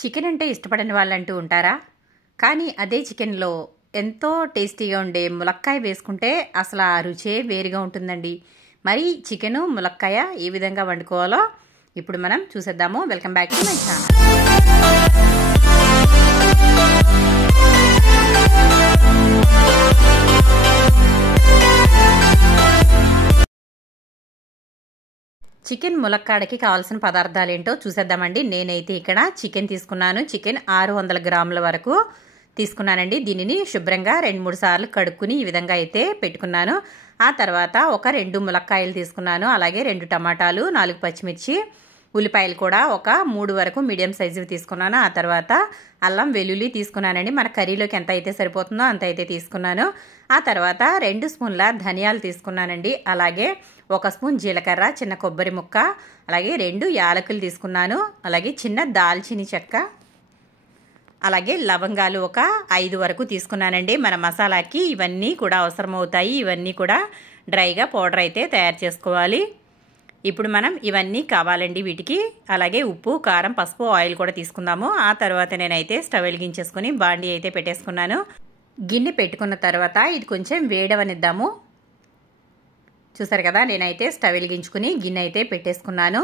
Chicken అంటే ఇష్టపడని వాళ్ళంటూ ఉంటారా? కానీ అదే చికెన్లో ఎంతో టేస్టీగా ఉండే ములక్కాయ వేసుకుంటే అసలు ఆ రుచే వేరుగా ఉంటుందండి. మరి చికెను ములక్కాయ ఏ విధంగా వండుకోవాలో ఇప్పుడు మనం చూసేద్దాము. Welcome back to my channel. Chicken ములక్కాడకి కావాల్సిన పదార్థాలు ఏంటో చూసేద్దామండి. నేనైతే ఇక్కడ చికెన్ తీసుకున్నాను. చికెన్ 600 గ్రాముల వరకు తీసుకున్నానండి. దీనిని శుభ్రంగా 2-3 సార్లు కడుక్కుని ఈ విధంగా అయితే పెట్టుకున్నాను. ఆ తర్వాత ఒక 2 ములక్కాయలు తీసుకున్నాను. అలాగే 2 టమాటాలు, 4 పచ్చిమిర్చి, ఉల్లిపాయలు కూడా ఒక 3 వరకు మీడియం సైజువి తీసుకున్నాను. ఆ తర్వాత అల్లం వెల్లుల్లి తీసుకున్నానండి. మన కర్రీలోకి ఎంత అయితే సరిపోతుందో అంత అయితే తీసుకున్నాను. ఆ తర్వాత 2 స్పూన్ల ధనియాలు తీసుకున్నానండి. అలాగే 1 స్పూన్ జీలకర్ర, చిన్న కొబ్బరి ముక్క, అలాగే 2 యాలకులు తీసుకున్నాను. అలాగే చిన్న దాల్చిన చెక్క, అలాగే లవంగాలు ఒక 5 వరకు తీసుకున్నానండి. మన మసాలాకి ఇవన్నీ కూడా అవసరమవుతాయి. ఇవన్నీ కూడా డ్రైగా పౌడర్ అయితే తయారు చేసుకోవాలి. ఇప్పుడు మనం ఇవన్నీ కావాలండి వీటికి. అలాగే ఉప్పు, కారం, పసుపు, ఆయిల్ కూడా తీసుకుందాము. ఆ తర్వాత నేనైతే స్టవ్ వెలిగించేసుకుని బాండీ అయితే పెట్టేసుకున్నాను. గిన్నె పెట్టుకున్న తర్వాత ఇది కొంచెం వేడవనిద్దాము. చూసారు కదా, నేనైతే స్టవ్ వెలిగించుకుని గిన్నె అయితే పెట్టేసుకున్నాను.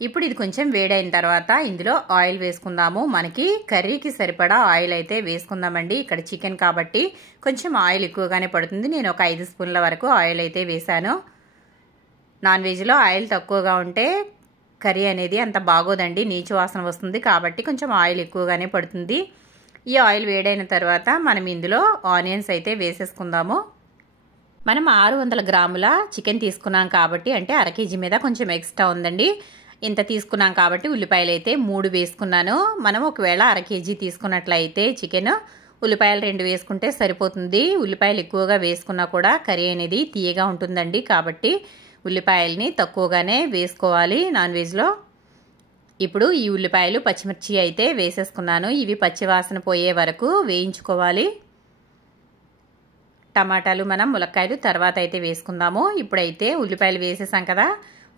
ఇప్పుడు ఇది కొంచెం వేడైన తర్వాత ఇందులో ఆయిల్ వేసుకుందాము. మనకి కర్రీకి సరిపడా ఆయిల్ అయితే వేసుకుందామండి. ఇక్కడ చికెన్ కాబట్టి కొంచెం ఆయిల్ ఎక్కువగానే పడుతుంది. నేను ఒక 5 స్పూన్ల వరకు ఆయిల్ అయితే వేసాను. నాన్ వెజ్లో ఆయిల్ తక్కువగా ఉంటే కర్రీ అనేది అంత బాగోదండి, నీచు వాసన వస్తుంది. కాబట్టి కొంచెం ఆయిల్ ఎక్కువగానే పడుతుంది. ఈ ఆయిల్ వేడైన తర్వాత మనం ఇందులో ఆనియన్స్ అయితే వేసేసుకుందాము. మనం 600 గ్రాముల చికెన్ తీసుకున్నాం కాబట్టి, అంటే 1/2 కేజీ మీద కొంచెం ఎక్స్ట్రా ఉందండి. ఇంత తీసుకున్నాం కాబట్టి ఉల్లిపాయలు అయితే 3 వేసుకున్నాను. మనం ఒకవేళ 1/2 కేజీ తీసుకున్నట్లయితే చికెన్, ఉల్లిపాయలు 2 వేసుకుంటే సరిపోతుంది. ఉల్లిపాయలు ఎక్కువగా వేసుకున్నా కూడా కర్రీ అనేది తీయగా ఉంటుందండి. కాబట్టి ఉల్లిపాయల్ని తక్కువగానే వేసుకోవాలి నాన్ వెజ్లో. ఇప్పుడు ఈ ఉల్లిపాయలు, పచ్చిమిర్చి అయితే వేసేసుకున్నాను. ఇవి పచ్చివాసన పోయే వరకు వేయించుకోవాలి. టమాటాలు, మనం ములక్కాయలు తర్వాత అయితే వేసుకుందాము. ఇప్పుడైతే ఉల్లిపాయలు వేసేసాం కదా,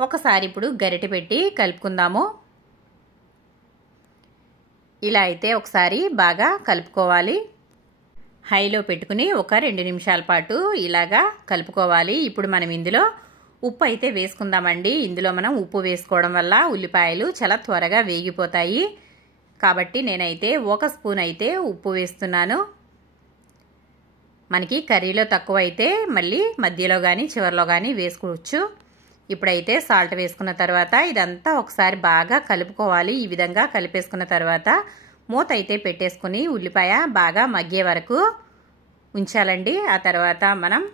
ఒకసారి ఇప్పుడు గరిటె పెట్టి కలుపుకుందాము. ఇలా అయితే ఒకసారి బాగా కలుపుకోవాలి. హైలో పెట్టుకుని ఒక 2 నిమిషాల పాటు ఇలాగా కలుపుకోవాలి. ఇప్పుడు మనం ఇందులో ఉప్పు అయితే వేసుకుందామండి. ఇందులో మనం ఉప్పు వేసుకోవడం వల్ల ఉల్లిపాయలు చాలా త్వరగా వేగిపోతాయి. కాబట్టి నేనైతే 1 స్పూన్ అయితే ఉప్పు వేస్తున్నాను. మనకి కర్రీలో తక్కువ అయితే మళ్ళీ మధ్యలో కానీ చివరిలో కానీ వేసుకోవచ్చు. ఇప్పుడైతే సాల్ట్ వేసుకున్న తర్వాత ఇదంతా ఒకసారి బాగా కలుపుకోవాలి. ఈ విధంగా కలిపేసుకున్న తర్వాత మూత అయితే పెట్టేసుకుని ఉల్లిపాయ బాగా మగ్గే వరకు ఉంచాలండి. ఆ తర్వాత మనం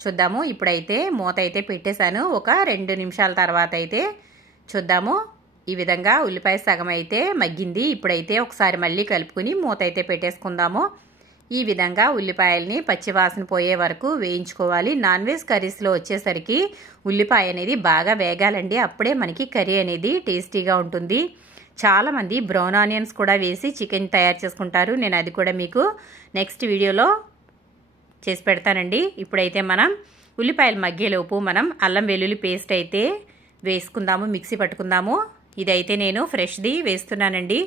చూద్దాము. ఇప్పుడైతే మూత అయితే పెట్టేశాను. ఒక 2 నిమిషాల తర్వాత అయితే చూద్దాము. ఈ విధంగా ఉల్లిపాయ సగం అయితే మగ్గింది. ఇప్పుడైతే ఒకసారి మళ్ళీ కలుపుకుని మూత అయితే పెట్టేసుకుందాము. ఈ విధంగా ఉల్లిపాయల్ని పచ్చివాసన పోయే వరకు వేయించుకోవాలి. నాన్ వెజ్ కర్రీస్లో వచ్చేసరికి ఉల్లిపాయ అనేది బాగా వేగాలండి. అప్పుడే మనకి కర్రీ అనేది టేస్టీగా ఉంటుంది. చాలామంది బ్రౌన్ ఆనియన్స్ కూడా వేసి చికెన్ తయారు చేసుకుంటారు. నేను అది కూడా మీకు నెక్స్ట్ వీడియోలో చేసి పెడతానండి. ఇప్పుడైతే మనం ఉల్లిపాయలు మగ్గేలోపు మనం అల్లం వెల్లుల్లి పేస్ట్ అయితే వేసుకుందాము, మిక్సీ పట్టుకుందాము. ఇదైతే నేను ఫ్రెష్ది వేస్తున్నానండి.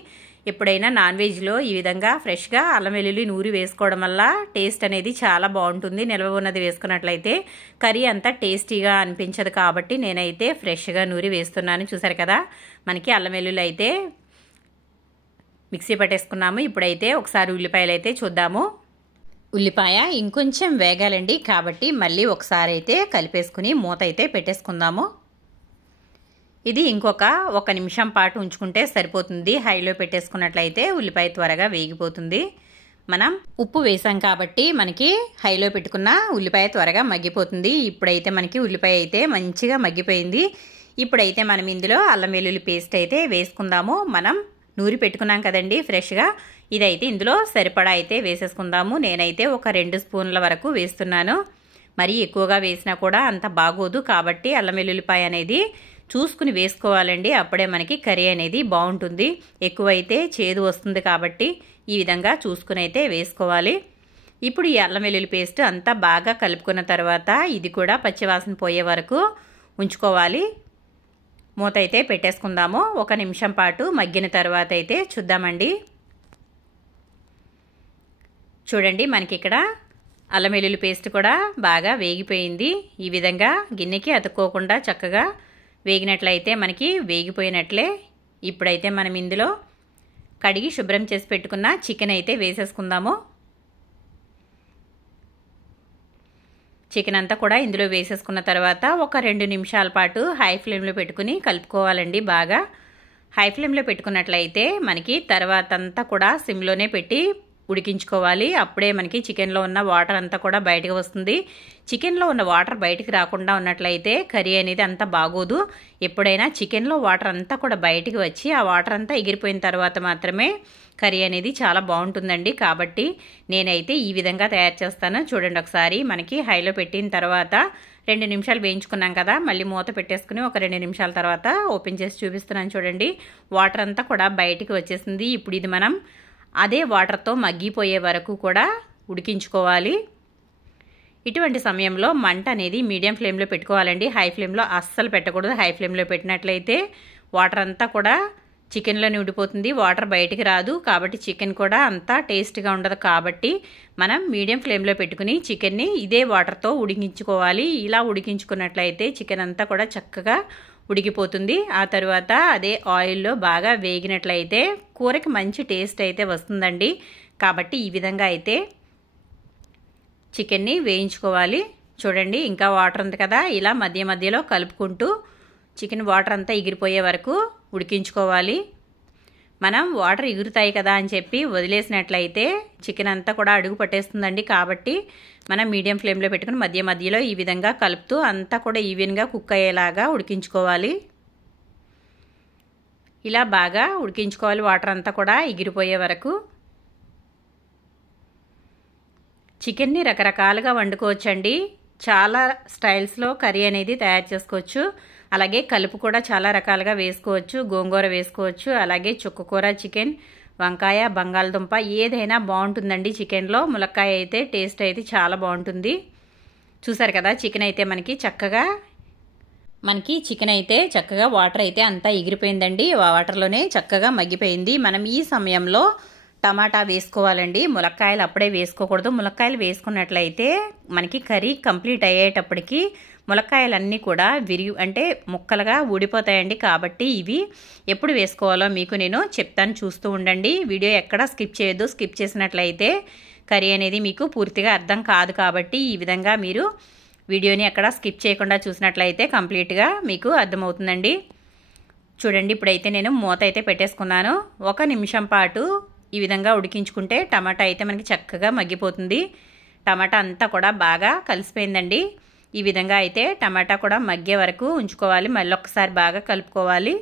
ఎప్పుడైనా నాన్ వెజ్లో ఈ విధంగా ఫ్రెష్గా అల్లం వెల్లుల్లి నూరి వేసుకోవడం వల్ల టేస్ట్ అనేది చాలా బాగుంటుంది. నిల్వ ఉన్నది వేసుకున్నట్లయితే కర్రీ అంతా టేస్టీగా అనిపించదు. కాబట్టి నేనైతే ఫ్రెష్గా నూరి వేస్తున్నాను. చూసారు కదా, మనకి అల్లం వెల్లుల్లి అయితే మిక్సీ పట్టేసుకున్నాము. ఇప్పుడైతే ఒకసారి ఉల్లిపాయలు అయితే చూద్దాము. ఉల్లిపాయ ఇంకొంచెం వేగాలండి. కాబట్టి మళ్ళీ ఒకసారి అయితే కలిపేసుకుని మూత అయితే పెట్టేసుకుందాము. ఇది ఇంకొక 1 నిమిషం పాటు ఉంచుకుంటే సరిపోతుంది. హైలో పెట్టేసుకున్నట్లయితే ఉల్లిపాయ త్వరగా వేగిపోతుంది. మనం ఉప్పు వేసాం కాబట్టి మనకి హైలో పెట్టుకున్న ఉల్లిపాయ త్వరగా మగ్గిపోతుంది. ఇప్పుడైతే మనకి ఉల్లిపాయ అయితే మంచిగా మగ్గిపోయింది. ఇప్పుడైతే మనం ఇందులో అల్లం వెల్లుల్లి పేస్ట్ అయితే వేసుకుందాము. మనం నూరి పెట్టుకున్నాం కదండి ఫ్రెష్గా, ఇదైతే ఇందులో సరిపడా అయితే వేసేసుకుందాము. నేనైతే ఒక 2 స్పూన్ల వరకు వేస్తున్నాను. మరీ ఎక్కువగా వేసినా కూడా అంత బాగోదు. కాబట్టి అల్లం వెల్లుల్లిపాయ అనేది చూసుకుని వేసుకోవాలండి. అప్పుడే మనకి కర్రీ అనేది బాగుంటుంది. ఎక్కువైతే చేదు వస్తుంది. కాబట్టి ఈ విధంగా చూసుకుని అయితే వేసుకోవాలి. ఇప్పుడు ఈ అల్లం వెల్లుల్లి పేస్ట్ అంతా బాగా కలుపుకున్న తర్వాత ఇది కూడా పచ్చివాసన పోయే వరకు ఉంచుకోవాలి. మూత అయితే పెట్టేసుకుందాము. 1 నిమిషం పాటు మగ్గిన తర్వాత అయితే చూద్దామండి. చూడండి మనకి ఇక్కడ అల్లం వెల్లుల్లి పేస్ట్ కూడా బాగా వేగిపోయింది. ఈ విధంగా గిన్నెకి అతుక్కోకుండా చక్కగా వేగినట్లయితే మనకి వేగిపోయినట్లే. ఇప్పుడైతే మనం ఇందులో కడిగి శుభ్రం చేసి పెట్టుకున్న చికెన్ అయితే వేసేసుకుందాము. చికెన్ అంతా కూడా ఇందులో వేసేసుకున్న తర్వాత ఒక 2 నిమిషాల పాటు హై ఫ్లేమ్లో పెట్టుకుని కలుపుకోవాలండి. బాగా హై ఫ్లేమ్లో పెట్టుకున్నట్లయితే మనకి తర్వాత అంతా కూడా సిమ్లోనే పెట్టి ఉడికించుకోవాలి. అప్పుడే మనకి చికెన్లో ఉన్న వాటర్ అంతా కూడా బయటకు వస్తుంది. చికెన్లో ఉన్న వాటర్ బయటికి రాకుండా ఉన్నట్లయితే కర్రీ అనేది అంత బాగోదు. ఎప్పుడైనా చికెన్లో వాటర్ అంతా కూడా బయటికి వచ్చి ఆ వాటర్ అంతా ఎగిరిపోయిన తర్వాత మాత్రమే కర్రీ అనేది చాలా బాగుంటుందండి. కాబట్టి నేనైతే ఈ విధంగా తయారు చేస్తాను. చూడండి ఒకసారి మనకి హైలో పెట్టిన తర్వాత 2 నిమిషాలు వేయించుకున్నాం కదా, మళ్ళీ మూత పెట్టేసుకుని ఒక 2 నిమిషాల తర్వాత ఓపెన్ చేసి చూపిస్తున్నాను. చూడండి వాటర్ అంతా కూడా బయటికి వచ్చేసింది. ఇప్పుడు ఇది మనం అదే వాటర్తో మగ్గిపోయే వరకు కూడా ఉడికించుకోవాలి. ఇటువంటి సమయంలో మంట అనేది మీడియం ఫ్లేమ్లో పెట్టుకోవాలండి. హై ఫ్లేమ్లో అస్సలు పెట్టకూడదు. హై ఫ్లేమ్లో పెట్టినట్లయితే వాటర్ అంతా కూడా చికెన్లోనే ఉడిపోతుంది, వాటర్ బయటికి రాదు. కాబట్టి చికెన్ కూడా అంతా టేస్ట్గా ఉండదు. కాబట్టి మనం మీడియం ఫ్లేమ్లో పెట్టుకుని చికెన్ని ఇదే వాటర్తో ఉడికించుకోవాలి. ఇలా ఉడికించుకున్నట్లయితే చికెన్ అంతా కూడా చక్కగా ఉడికిపోతుంది. ఆ తర్వాత అదే ఆయిల్లో బాగా వేగినట్లయితే కూరకి మంచి టేస్ట్ అయితే వస్తుందండి. కాబట్టి ఈ విధంగా అయితే చికెన్ని వేయించుకోవాలి. చూడండి ఇంకా వాటర్ ఉంది కదా, ఇలా మధ్య మధ్యలో కలుపుకుంటూ చికెన్ వాటర్ అంతా ఎగిరిపోయే వరకు ఉడికించుకోవాలి. మనం వాటర్ ఎగురుతాయి కదా అని చెప్పి వదిలేసినట్లయితే చికెన్ అంతా కూడా అడుగు పట్టేస్తుందండి. కాబట్టి మనం మీడియం ఫ్లేమ్లో పెట్టుకుని మధ్య మధ్యలో ఈ విధంగా కలుపుతూ అంతా కూడా ఈవెన్గా కుక్ అయ్యేలాగా ఉడికించుకోవాలి. ఇలా బాగా ఉడికించుకోవాలి, వాటర్ అంతా కూడా ఎగిరిపోయే వరకు. చికెన్ని రకరకాలుగా వండుకోవచ్చండి. చాలా స్టైల్స్లో కర్రీ అనేది తయారు చేసుకోవచ్చు. అలాగే కలుపు కూడా చాలా రకాలుగా వేసుకోవచ్చు. గోంగూర వేసుకోవచ్చు, అలాగే చుక్కకూర, చికెన్, వంకాయ, బంగాళదుంప ఏదైనా బాగుంటుందండి. చికెన్లో ములక్కాయ అయితే టేస్ట్ అయితే చాలా బాగుంటుంది. చూసారు కదా చికెన్ అయితే చికెన్ అయితే చక్కగా వాటర్ అయితే అంతా ఎగిరిపోయిందండి. వాటర్లోనే చక్కగా మగ్గిపోయింది. మనం ఈ సమయంలో టమాటా వేసుకోవాలండి. ములక్కాయలు అప్పుడే వేసుకోకూడదు. ములక్కాయలు వేసుకున్నట్లయితే మనకి కర్రీ కంప్లీట్ అయ్యేటప్పటికి ములక్కాయలన్నీ కూడా అంటే ముక్కలుగా ఊడిపోతాయండి. కాబట్టి ఇవి ఎప్పుడు వేసుకోవాలో మీకు నేను చెప్తాను, చూస్తూ ఉండండి. వీడియో ఎక్కడా స్కిప్ చేయొద్దు. స్కిప్ చేసినట్లయితే కర్రీ అనేది మీకు పూర్తిగా అర్థం కాదు. కాబట్టి ఈ విధంగా మీరు వీడియోని ఎక్కడా స్కిప్ చేయకుండా చూసినట్లయితే కంప్లీట్గా మీకు అర్థమవుతుందండి. చూడండి ఇప్పుడైతే నేను మూత అయితే పెట్టేసుకున్నాను. 1 నిమిషం పాటు ఈ విధంగా ఉడికించుకుంటే టమాటా అయితే మనకి చక్కగా మగ్గిపోతుంది. టమాటా అంతా కూడా బాగా కలిసిపోయిందండి. ఈ విధంగా అయితే టమాటా కూడా మగ్గే వరకు ఉంచుకోవాలి. మళ్ళీ ఒకసారి బాగా కలుపుకోవాలి.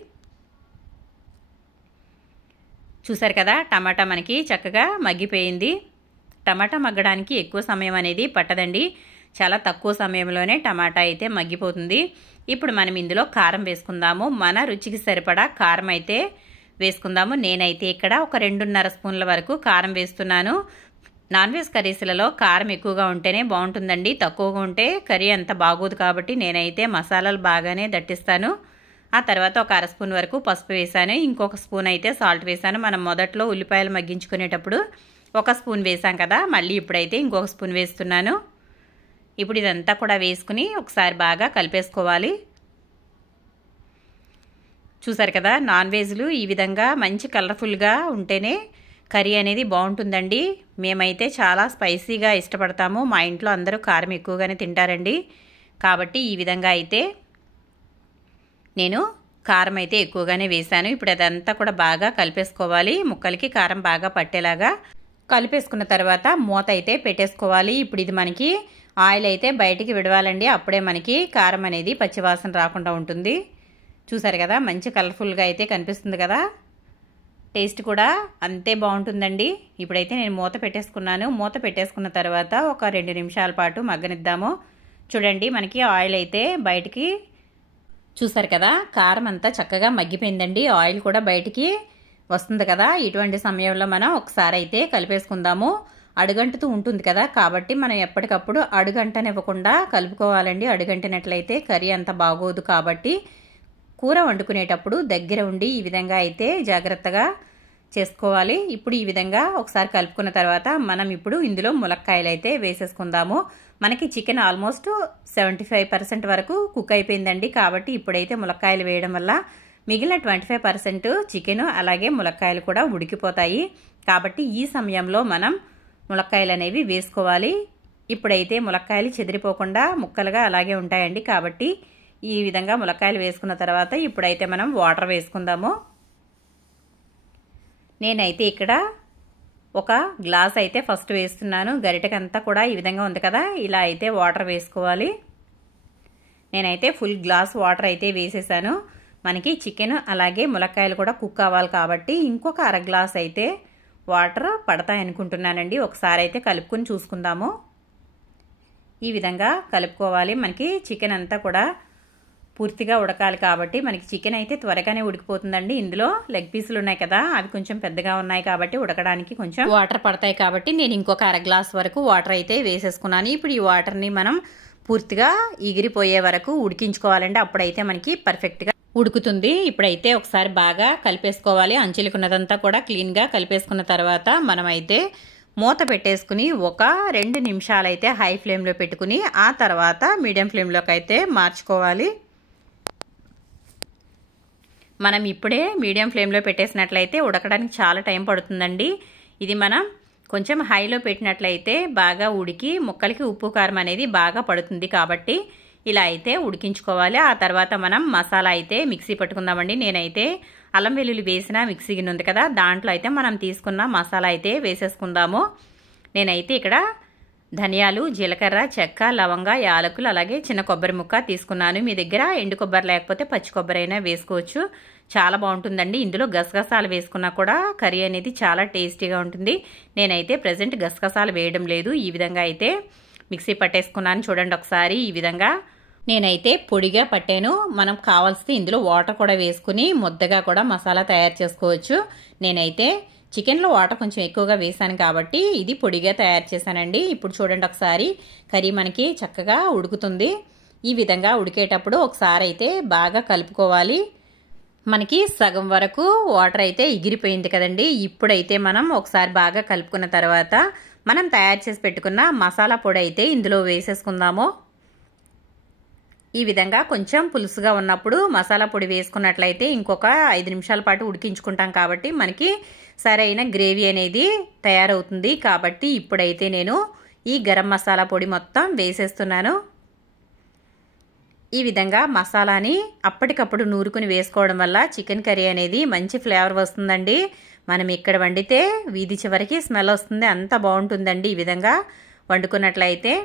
చూసారు కదా టమాటా మనకి చక్కగా మగ్గిపోయింది. టమాటా మగ్గడానికి ఎక్కువ సమయం అనేది పట్టదండి. చాలా తక్కువ సమయంలోనే టమాటా అయితే మగ్గిపోతుంది. ఇప్పుడు మనం ఇందులో కారం వేసుకుందాము. మన రుచికి సరిపడా కారం అయితే వేసుకుందాము. నేనైతే ఇక్కడ ఒక 2.5 స్పూన్ల వరకు కారం వేస్తున్నాను. నాన్ వెజ్ కర్రీస్లలో కారం ఎక్కువగా ఉంటేనే బాగుంటుందండి. తక్కువగా ఉంటే కర్రీ అంత బాగోదు. కాబట్టి నేనైతే మసాలాలు బాగానే దట్టిస్తాను. ఆ తర్వాత ఒక 1/2 స్పూన్ వరకు పసుపు వేసాను. ఇంకొక స్పూన్ అయితే సాల్ట్ వేసాను. మనం మొదట్లో ఉల్లిపాయలు మగ్గించుకునేటప్పుడు 1 స్పూన్ వేసాం కదా, మళ్ళీ ఇప్పుడైతే ఇంకొక స్పూన్ వేస్తున్నాను. ఇప్పుడు ఇదంతా కూడా వేసుకుని ఒకసారి బాగా కలిపేసుకోవాలి. చూసారు కదా నాన్ వెజ్లు ఈ విధంగా మంచి కలర్ఫుల్గా ఉంటేనే కర్రీ అనేది బాగుంటుందండి. మేమైతే చాలా స్పైసీగా ఇష్టపడతాము. మా ఇంట్లో అందరూ కారం ఎక్కువగానే తింటారండి. కాబట్టి ఈ విధంగా అయితే నేను కారం అయితే ఎక్కువగానే వేశాను. ఇప్పుడు అదంతా కూడా బాగా కలిపేసుకోవాలి. ముక్కలకి కారం బాగా పట్టేలాగా కలిపేసుకున్న తర్వాత మూత అయితే పెట్టేసుకోవాలి. ఇప్పుడు ఇది మనకి ఆయిల్ అయితే బయటికి విడవాలండి. అప్పుడే మనకి కారం అనేది పచ్చివాసన రాకుండా ఉంటుంది. చూసారు కదా మంచి కలర్ఫుల్గా అయితే కనిపిస్తుంది కదా, టేస్ట్ కూడా అంతే బాగుంటుందండి. ఇప్పుడైతే నేను మూత పెట్టేసుకున్నాను. మూత పెట్టేసుకున్న తర్వాత ఒక 2 నిమిషాల పాటు మగ్గనిద్దాము. చూడండి మనకి ఆయిల్ అయితే బయటికి చూసారు కదా కారం అంతా చక్కగా మగ్గిపోయిందండి. ఆయిల్ కూడా బయటికి వస్తుంది కదా. ఇటువంటి సమయంలో మనం ఒకసారి అయితే కలిపేసుకుందాము. అడుగంటుతూ ఉంటుంది కదా, కాబట్టి మనం ఎప్పటికప్పుడు అడుగంటనివ్వకుండా కలుపుకోవాలండి. అడుగంటినట్లయితే కర్రీ అంత బాగోదు. కాబట్టి కూర వండుకునేటప్పుడు దగ్గర ఉండి ఈ విధంగా అయితే జాగ్రత్తగా చేసుకోవాలి. ఇప్పుడు ఈ విధంగా ఒకసారి కలుపుకున్న తర్వాత మనం ఇప్పుడు ఇందులో ములక్కాయలు అయితే వేసేసుకుందాము. మనకి చికెన్ ఆల్మోస్ట్ 75% వరకు కుక్ అయిపోయిందండి. కాబట్టి ఇప్పుడైతే ములక్కాయలు వేయడం వల్ల మిగిలిన 25% చికెన్ అలాగే ములక్కాయలు కూడా ఉడికిపోతాయి. కాబట్టి ఈ సమయంలో మనం ములక్కాయలు అనేవి వేసుకోవాలి. ఇప్పుడైతే ములక్కాయలు చెదిరిపోకుండా ముక్కలుగా అలాగే ఉంటాయండి. కాబట్టి ఈ విధంగా ములక్కాయలు వేసుకున్న తర్వాత ఇప్పుడైతే మనం వాటర్ వేసుకుందాము. నేనైతే ఇక్కడ ఒక గ్లాస్ అయితే ఫస్ట్ వేస్తున్నాను. గరిటెకంతా కూడా ఈ విధంగా ఉంది కదా, ఇలా అయితే వాటర్ వేసుకోవాలి. నేనైతే ఫుల్ గ్లాస్ వాటర్ అయితే వేసేసాను. మనకి చికెన్ అలాగే ములక్కాయలు కూడా కుక్ అవ్వాలి కాబట్టి ఇంకొక అర గ్లాస్ అయితే వాటర్ పడతాయి అనుకుంటున్నానండి. ఒకసారి అయితే కలుపుకొని చూసుకుందాము. ఈ విధంగా కలుపుకోవాలి. మనకి చికెన్ అంతా కూడా పూర్తిగా ఉడకాలి కాబట్టి మనకి చికెన్ అయితే త్వరగానే ఉడికిపోతుందండి. ఇందులో లెగ్ పీసులు ఉన్నాయి కదా, అవి కొంచెం పెద్దగా ఉన్నాయి కాబట్టి ఉడకడానికి కొంచెం వాటర్ పడతాయి. కాబట్టి నేను ఇంకొక అర గ్లాస్ వరకు వాటర్ అయితే వేసేసుకున్నాను. ఇప్పుడు ఈ వాటర్ని మనం పూర్తిగా ఎగిరిపోయే వరకు ఉడికించుకోవాలండి. అప్పుడైతే మనకి పర్ఫెక్ట్గా ఉడుకుతుంది. ఇప్పుడైతే ఒకసారి బాగా కలిపేసుకోవాలి. అంచులకున్నదంతా కూడా క్లీన్గా కలిపేసుకున్న తర్వాత మనమైతే మూత పెట్టేసుకుని ఒక 2 నిమిషాలైతే హై ఫ్లేమ్లో పెట్టుకుని ఆ తర్వాత మీడియం ఫ్లేమ్లోకి అయితే మార్చుకోవాలి. మనం ఇప్పుడే మీడియం ఫ్లేమ్లో పెట్టేసినట్లయితే ఉడకడానికి చాలా టైం పడుతుందండి. ఇది మనం కొంచెం హైలో పెట్టినట్లయితే బాగా ఉడికి ముక్కలకి ఉప్పు కారం అనేది బాగా పడుతుంది. కాబట్టి ఇలా అయితే ఉడికించుకోవాలి. ఆ తర్వాత మనం మసాలా అయితే మిక్సీ పట్టుకుందామండి. నేనైతే అల్లం వెల్లుల్లి వేసిన మిక్సీ గిన్నె ఉంది కదా, దాంట్లో అయితే మనం తీసుకున్న మసాలా అయితే వేసేసుకుందాము. నేనైతే ఇక్కడ ధనియాలు, జీలకర్ర, చెక్క, లవంగ, యాలకులు అలాగే చిన్న కొబ్బరి ముక్క తీసుకున్నాను. మీ దగ్గర ఎండు కొబ్బరి లేకపోతే పచ్చి కొబ్బరి అయినా వేసుకోవచ్చు. చాలా బాగుంటుందండి. ఇందులో గసగసాలు వేసుకున్నా కూడా కర్రీ అనేది చాలా టేస్టీగా ఉంటుంది. నేనైతే ప్రజెంట్ గసగసాలు వేయడం లేదు. ఈ విధంగా అయితే మిక్సీ పట్టేసుకున్నాను. చూడండి ఒకసారి ఈ విధంగా నేనైతే పొడిగా పట్టాను. మనం కావాల్సి ఇందులో వాటర్ కూడా వేసుకుని ముద్దగా కూడా మసాలా తయారు చేసుకోవచ్చు. నేనైతే చికెన్లో వాటర్ కొంచెం ఎక్కువగా వేసాను కాబట్టి ఇది పొడిగా తయారు చేశానండి. ఇప్పుడు చూడండి ఒకసారి కర్రీ మనకి చక్కగా ఉడుకుతుంది. ఈ విధంగా ఉడికేటప్పుడు ఒకసారి అయితే బాగా కలుపుకోవాలి. మనకి సగం వరకు వాటర్ అయితే ఎగిరిపోయింది కదండి. ఇప్పుడైతే మనం ఒకసారి బాగా కలుపుకున్న తర్వాత మనం తయారు చేసి పెట్టుకున్న మసాలా పొడి అయితే ఇందులో వేసేసుకుందాము. ఈ విధంగా కొంచెం పులుసుగా ఉన్నప్పుడు మసాలా పొడి వేసుకున్నట్లయితే ఇంకొక 5 నిమిషాల పాటు ఉడికించుకుంటాం కాబట్టి మనకి సరైన గ్రేవీ అనేది తయారవుతుంది. కాబట్టి ఇప్పుడైతే నేను ఈ గరం మసాలా పొడి మొత్తం వేసేస్తున్నాను. ఈ విధంగా మసాలాని అప్పటికప్పుడు నూరుకుని వేసుకోవడం వల్ల చికెన్ కర్రీ అనేది మంచి ఫ్లేవర్ వస్తుందండి. మనం ఇక్కడ వండితే వీధి చివరికి స్మెల్ వస్తుంది, అంత బాగుంటుందండి. ఈ విధంగా వండుకున్నట్లయితే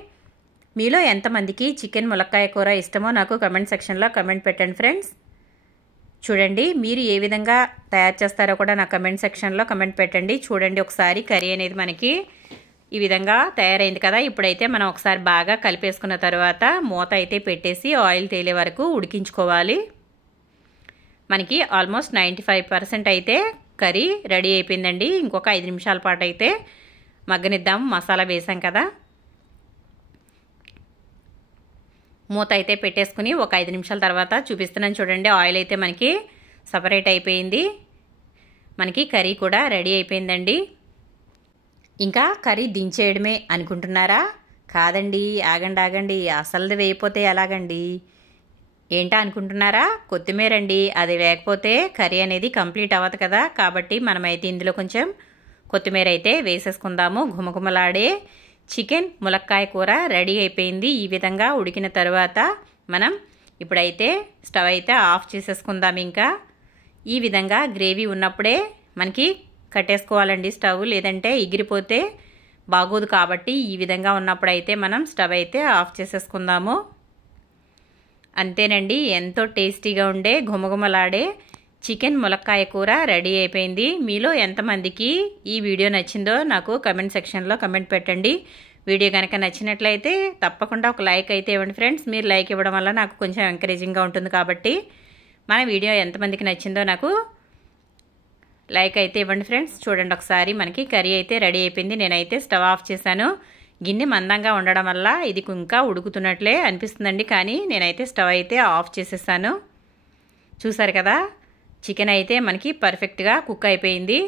మీలో ఎంతమందికి చికెన్ ములక్కాయ కూర ఇష్టమో నాకు కమెంట్ సెక్షన్లో కమెంట్ పెట్టండి ఫ్రెండ్స్. చూడండి మీరు ఏ విధంగా తయారు చేస్తారో కూడా నా కమెంట్ సెక్షన్లో కమెంట్ పెట్టండి. చూడండి ఒకసారి కర్రీ అనేది మనకి ఈ విధంగా తయారైంది కదా. ఇప్పుడైతే మనం ఒకసారి బాగా కలిపేసుకున్న తర్వాత మూత అయితే పెట్టేసి ఆయిల్ తేలే వరకు ఉడికించుకోవాలి. మనకి ఆల్మోస్ట్ 95% అయితే కర్రీ రెడీ అయిపోయిందండి. ఇంకొక 5 నిమిషాల పాటు అయితే మగ్గనిద్దాం. మసాలా వేసాం కదా. మూత అయితే పెట్టేసుకుని ఒక 5 నిమిషాల తర్వాత చూపిస్తున్నాను. చూడండి ఆయిల్ అయితే మనకి సపరేట్ అయిపోయింది. మనకి కర్రీ కూడా రెడీ అయిపోయిందండి. ఇంకా కర్రీ దించేయడమే అనుకుంటున్నారా? కాదండి, ఆగండి. అసలు వేయపోతే ఎలాగండి ఏంటా అనుకుంటున్నారా? కొత్తిమీర అండి, అది వేయకపోతే కర్రీ అనేది కంప్లీట్ అవ్వదు కదా. కాబట్టి మనమైతే ఇందులో కొంచెం కొత్తిమీర అయితే వేసేసుకుందాము. గుమగుమలాడే చికెన్ ములక్కాయ కూర రెడీ అయిపోయింది. ఈ విధంగా ఉడికిన తర్వాత మనం ఇప్పుడైతే స్టవ్ అయితే ఆఫ్ చేసేసుకుందాం. ఇంకా ఈ విధంగా గ్రేవీ ఉన్నప్పుడే మనకి కట్టేసుకోవాలండి స్టవ్, లేదంటే ఎగిరిపోతే బాగోదు. కాబట్టి ఈ విధంగా ఉన్నప్పుడైతే మనం స్టవ్ అయితే ఆఫ్ చేసేసుకుందాము. అంతేనండి, ఎంతో టేస్టీగా ఉండే గుమగుమలాడే చికెన్ ములక్కాయ కూర రెడీ అయిపోయింది. మీలో ఎంతమందికి ఈ వీడియో నచ్చిందో నాకు కమెంట్ సెక్షన్లో కమెంట్ పెట్టండి. వీడియో కనుక నచ్చినట్లయితే తప్పకుండా ఒక లైక్ అయితే ఇవ్వండి ఫ్రెండ్స్. మీరు లైక్ ఇవ్వడం వల్ల నాకు కొంచెం ఎంకరేజింగ్గా ఉంటుంది. కాబట్టి మన వీడియో ఎంతమందికి నచ్చిందో నాకు లైక్ అయితే ఇవ్వండి ఫ్రెండ్స్. చూడండి ఒకసారి మనకి కర్రీ అయితే రెడీ అయిపోయింది. నేనైతే స్టవ్ ఆఫ్ చేశాను. గిన్నె మందంగా ఉండడం వల్ల ఇది ఇంకా ఉడుకుతున్నట్లే అనిపిస్తుందండి, కానీ నేనైతే స్టవ్ అయితే ఆఫ్ చేసేసాను. చూసారు కదా చికెన్ అయితే మనకి పర్ఫెక్ట్గా కుక్ అయిపోయింది.